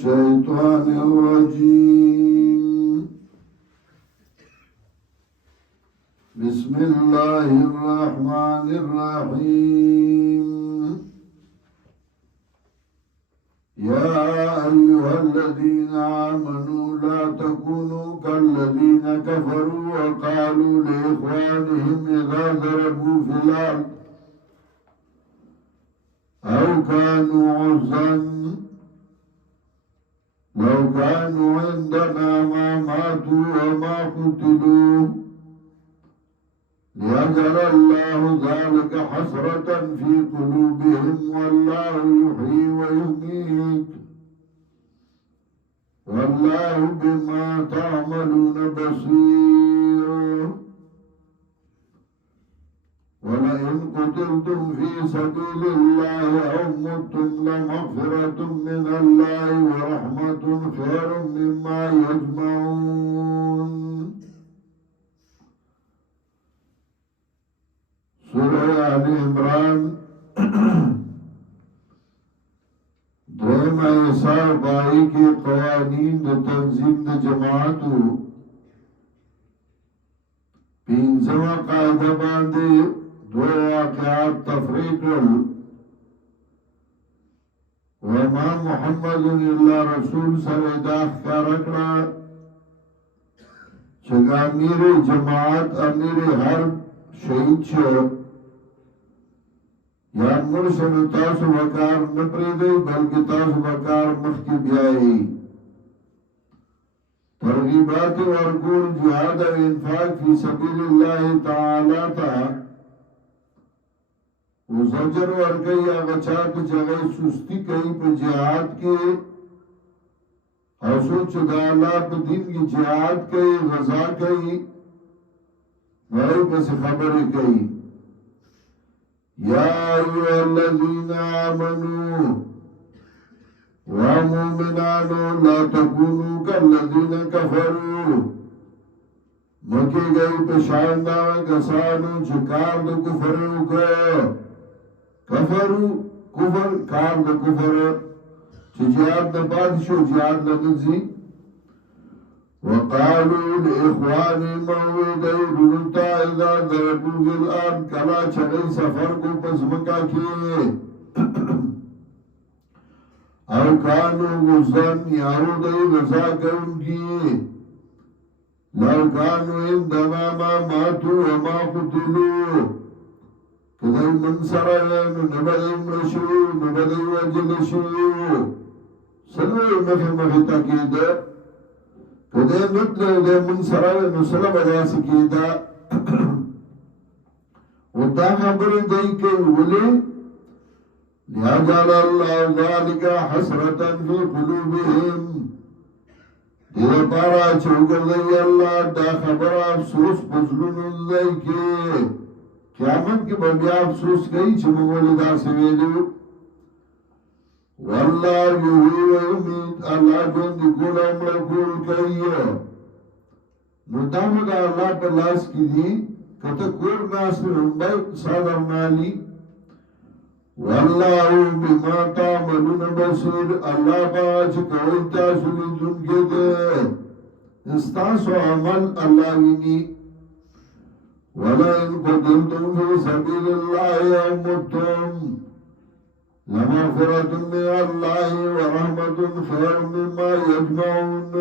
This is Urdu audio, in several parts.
الشيطان الرجيم. بسم الله الرحمن الرحيم. يا أيها الذين آمنوا لا تكونوا كالذين كفروا وقالوا لإخوانهم إذا ضربوا في الأرض أو كانوا غزا لو كانوا عندنا ما ماتوا وما قتلوا ليجعل الله ذلك حسرة في قلوبهم والله يحيي ويميت والله بما تعملون بصير. ولئن قتلتم في سبيل الله أو متم لمغفرة من الله ورحمة خير مما يجمعون. سورة آل عمران دویم ایسا بائی کے قوانین دا تنظیم دا جماعتو پینزمہ قاعدہ باندے دو واقعات تفریق وما محمد الا رسول سرداخ کا رکڑا چگا امیر جماعت امیر حرب شہید شو یا مرشد تاسو وکار نپریدی بلکہ تاسو وکار مخی بیائی. ترغیبات ورکول جہاد و انفاق فی سبیل اللہ تعالی تا و زجر ورکی آغا چاک جگئی سستی کئی پا جہاد کے اور سوچ دا اللہ پا دین کی جہاد کئی غزا کئی وہی پس خبر کئی. یا ایوہ الذین آمنوا ومؤمنانو لا تکونو کالذین کفروا مکی گئی پشاندہ کسانو چکار دو کفرو کا کفرو کفر کار دو کفر چی جہاد دا بادشو جہاد لگزی. وقالوا لإخواني موعدا رنتا إذا ضربوا في الأرض كلا چغي سفر کو پس مکا کیے او كانوا غزن یارو دئی غزا کون کی لو كانوا عندنا ما ماتوا وما قتلوا کدی من سرائن نبدی مرشو نبدی وجلشو سلوی مخی مخی تاکید کدے نتلے دے من سراوے نسلم اداسی کی دا و تا خبر دئی کہ ولی لیاجال اللہ ذالک حسرتا فی قلوبهم دیدے پارا چوکر دئی اللہ دا خبر افسوس پسلون دئی کہ قیامت کی بندی افسوس گئی چمولی دا سویلیو. واللہ یحیی و یمیت اللہ جون دی کول امر کول کئیو نتامد اللہ پر لاس کی دی کتا کول ناس رنبائی صادر نالی. واللہ بما تعملون بصیر اللہ باچ کوئیتا سلی دن کے دے استاس و عمل اللہ وینی. وَلَئِن قُتِلْتُمْ فِي سَبِيلِ اللَّهِ أَوْ مُتُّمْ لمغفرة من الله ورحمة خير مما يجمعون.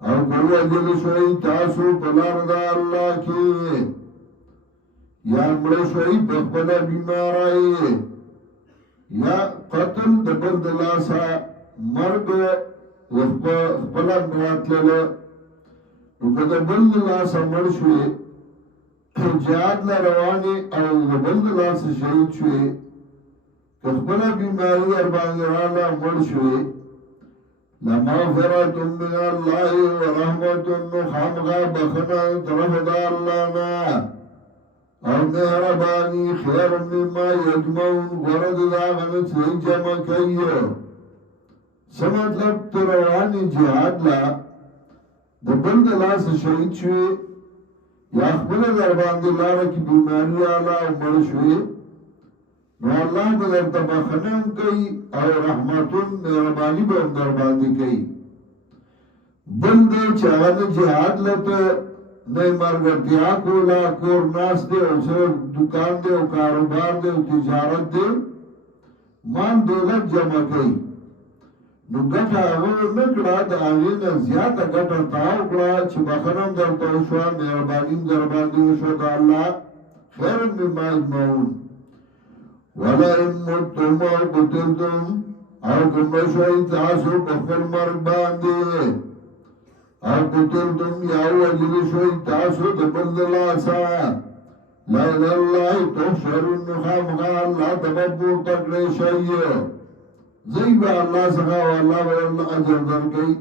او قوة جل شوئی تاسو پلار دا اللہ کی یا مڑے شوئی بخبلا بیمار آئی یا قتل دبر دلاسا مرد خبلا برات لیلو نکا دبر دلاسا مر شوئی جہاد لروانی او دبر دلاسا شہید شوئی کخبلا بیماری اربانی رانا مرشوی لمغفرت من اللہ ورحمت خامغا بخنا طرف دا اللہ نا اور مہربانی خیر مما یجمعون غرد دا غنچ لی جمع کئیو. سمطلب تروانی جہاد لا دبند لاس شہید شوی یا اخبلا دربان دلارا کی بیماری آلا مرشوی نو الله به درته بخنه هم کوي او رحمتون مهرباني به هم در باندې کوي. بل دی چې هغه نه جهاد لته نه ملګرتیا کوله، کور ناست دی او صرف دکان دی او کاروبار دی او تجارت دی، مال دولت جمع کوي. نو ګټه هغه نه کړه، د هغې نه زیاته ګټه تا وکړه چې بخنه هم درته وشوه، مهرباني هم در باندې وشوه د الله خیر مما یجمعون. ولئن متم او قتلتم او که مړه شوئ تاسو په خپل مرګ باندې، او قتلتم یا وژل شوئ تاسو د بل د لاسه، لا اله الله تحشرون، نو خامخا الله ته به پورته کړی شئ. زی به الله څخه او الله به الله اجر درکوي.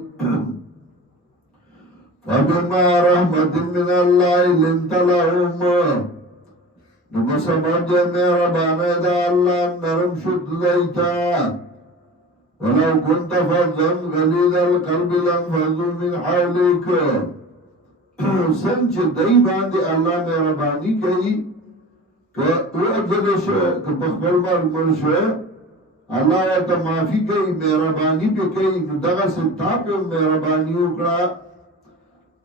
فبما رحمت من الله لنت لهم، نو په سبب د مهربانۍ د الله نرم شد دیتا. ولو كنت فظا غليظ القلب لانفضوا من حولك، څنګه چې دی باندې الله مهرباني کوي، که وجل شو که په خپل مرګ مړ شو الله ورته معافي کوي، مهرباني پې کوي. نو دغسې تا پې مهرباني وکړه،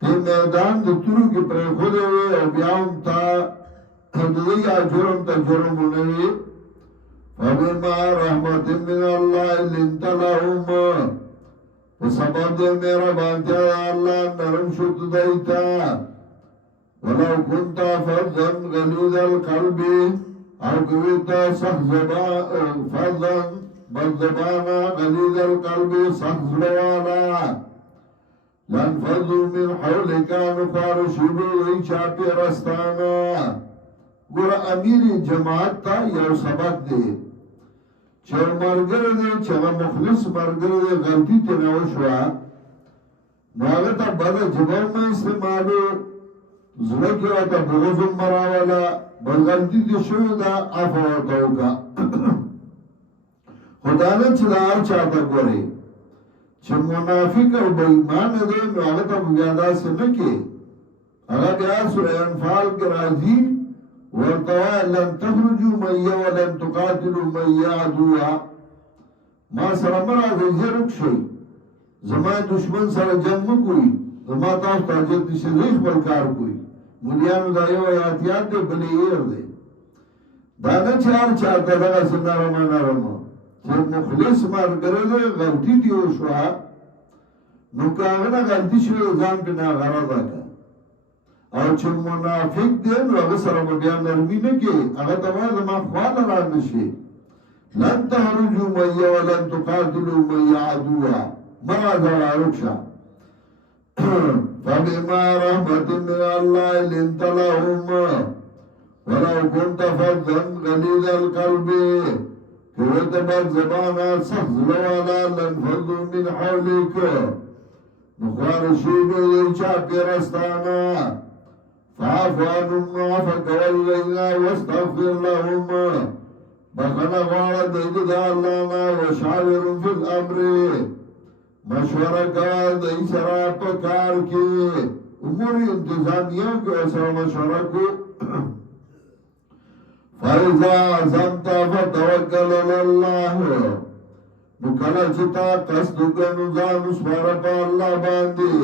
ته میدان د تورو کې پرېښودی وې او بیا هم تا د دوی جرم ته جرم ونه وي. فبما رحمت من الله لنت لهم، په سبب د مهربانتیا د الله نرم شد دیتا. ولو كنت فظا غليظ القلب، او کوي ته سخت فظا بد زبانه غليظ القلب سخت زړه والا، لانفضوا من حولك، نو خوارشي به وي چاپېرستانه. ګوره امیر جماعت ته یو سبق دی چې ملګری دی چې هغه مخلص ملګری دی، غلطي ترې وشوه نو هغه ته بده ژبه مه استعمالو، زړه کې ورته بغض هم مه راوله، بل غلطي دې شوې ده عفو ورته وکړه. خو دا نه چې د هر چا ته ګورې چې منافق او بې ایمانه دی نو هغه ته بیا داسې نه کې. هغه بیا سوره انفال کې راځي ورته وایه لن تخرجوا معي ولن تقاتلوا معي عدوا، ما سره مه راځئ، ژر وکشئ، زما دشمن سره جنګ مه کوئ، زما تاسو ته حاجت نشته، زه خپل کار کوئ. مولیانو دا یو احتیاط دی، بل یې هېر دی. دا نه چې هر چا ته دغسې نرمه نرمه چې مخلص ملګری دی غلطي دې وشوه نو که هغه نه غلطي شوې ځان پرې ناغرضه کړه. او چې منافق دی نو هغه سره به بیا نرمي نه کې، هغه ته وایه زما خواله را نه شي. لن تخرجوا معي ولن تقاتلوا معي عدوا، مه راځه راروک شه. فبما رحمت من الله لنت لهم، ولو كنت فظا غليظ القلب، كنت بد زبانا سخت زړه والا، لانفضوا من حولك، نو خوارشي به وي چاپېرستانه. فاعف عنهم، عفو کول دینا، واستغفر لهم، بخنه غواړه د ده د الله نه، وشاورهم فی الامر، مشوره کوه دی سره په کار کې، امور انتظامیه کې ورسره مشوره کو. فاذا عزمت فتوکل علی الله، نو کله چې تا قصد وکړه نو ځان وسپاره په الله باندې.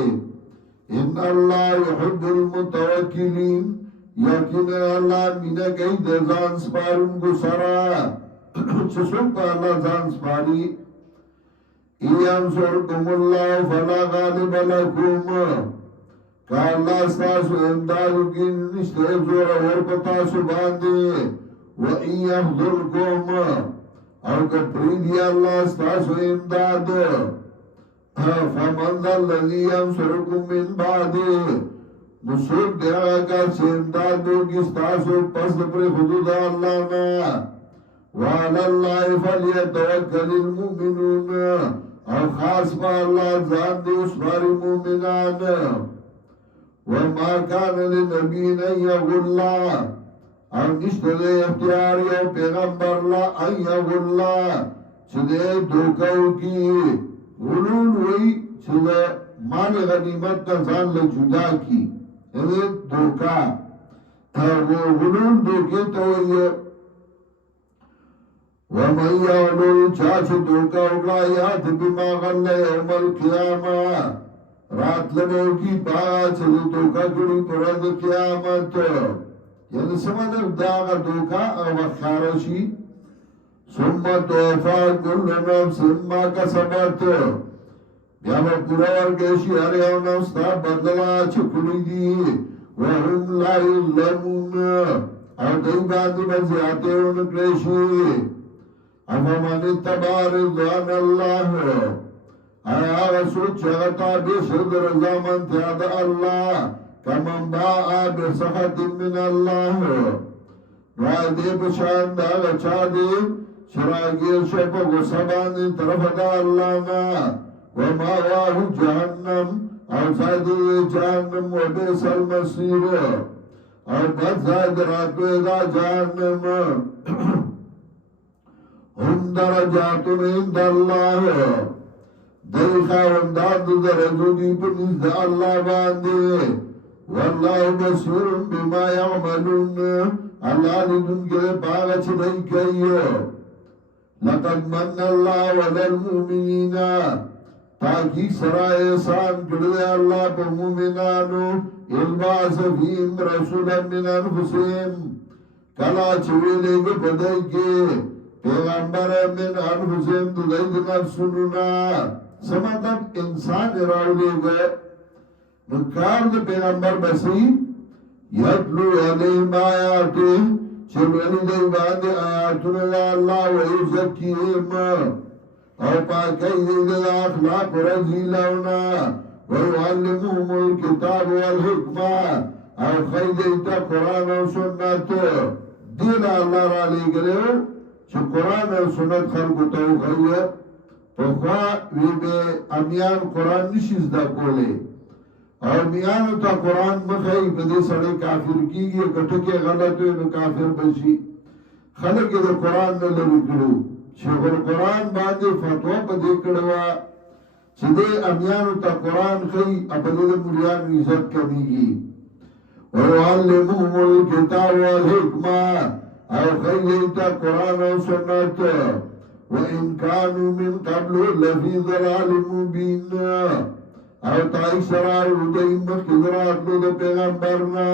ان الله يحب المتوکلین، یقینا الله مینه کوي د ځان سپارونکو سره چې څوک په الله ځان سپاري. ان ینصرکم الله فلا غالب لکم، که الله ستاسو امداد وکړي نشته زورور په تاسو باندې. وان یخذلکم، او که پرېږدي الله ستاسو امداد، فمن ذا الذي ينصركم من بعده، نو څوک دی هغه کس چې امداد وکړي ستاسو پس د پرېښودو د الله نه. وعلى الله فليتوکل المؤمنون، او خاص په الله ځان دې وسپاري مؤمنان. وما كان لنبي ان يغل، او نشته د اختیار یو پیغمبر لا ان يغل چې دې دوکه وکړي. غلول وی چې د مال غنیمت نه ځان له جدا کړي، یعنې دوکه. غلول دوکې ته وایي. ومن يغلل چاچ دوکا اگلا یاد بما غل یوم القیامة رات لبو کی پاگا چل دوکا کری پرد قیامت یعنی سمدر داغا دوکا وخارشی ثم توفا کل نفس ما کسبت بیا با پورا ورگشی هر یو نفس تا بدلا چکلی دی وهم لا یظلمون او دی باندی بزیاتے انکلیشی افمن اتبع رضوان اللہ آیا رسول چغتا بشد رضامن تیاد اللہ کمن باعا بسخط من اللہ رای دے بشان دا غچا دے شراگیر شپ غصبان طرف دا اللہ نا وماواه جہنم او زائد جہنم و بیس المصیر او بد زائد راتوے دا جہنم هم درجات عند اللہ دی خاوندان درجو دی پنیز دا اللہ باندے واللہ بصیر بما یعملون اللہ لدن کے پاگا چنائی کئی لقد من اللہ ولی المؤمنین تاکی سرائے احسان کردے اللہ پا مومنانو الباس فیم رسولا من انفسیم کلا چویلے کے پدائی کے پیغمبر من انفسیم تو دید نفسنونا سمتب انسان راولے گئے نکار دے پیغمبر بسی یتلو علیہم آیاتی چلوانی دے باندے آیاتون اللہ ویزکیم او پاکی دے اخلاق رزیلونا ویعلمهم الكتاب والحکمہ او خیدیتا قرآن و سنت دین اللہ را لے گلے چه قرآن و سنت خلقو تو خیر پخوا وی بے امیان قرآن نشیز دا کولے اور میانو تا قرآن مخی پدے سڑے کافر کی گئی کٹکے غلط ہوئے نو کافر بشی خلق دا قرآن نلر کرو شیخ القرآن باندے فتوہ پدے کڑوا چدے امیانو تا قرآن خی اپدے دا ملیان عزت کرنی گی وَيُعَلِّمُهُمُ الْكِتَابَ وَالْحِكْمَةَ او خیلیتا قرآن و سنت وَإِنْ كَانُوا مِنْ قَبْلُ لَفِي ضَلَالٍ مُبِينٍ او تائی سرائی ادائی مخدرات لو دا پیغمبرنا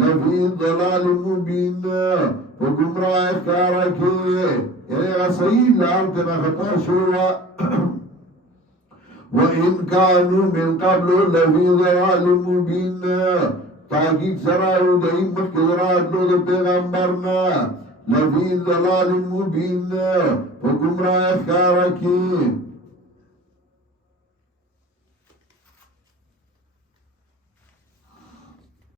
لفی ضلال مبین و گمراہ اخکارا کی یعنی غصہی لارتنا خطا شوا وَإِنْ كَانُوا مِنْ قَبْلُ لَفِي ضَلَالٍ مُبِينٍ تاکیق سرائی ادائی مخدرات لو دا پیغمبرنا لفی ضلال مبین و گمراہ اخکارا کی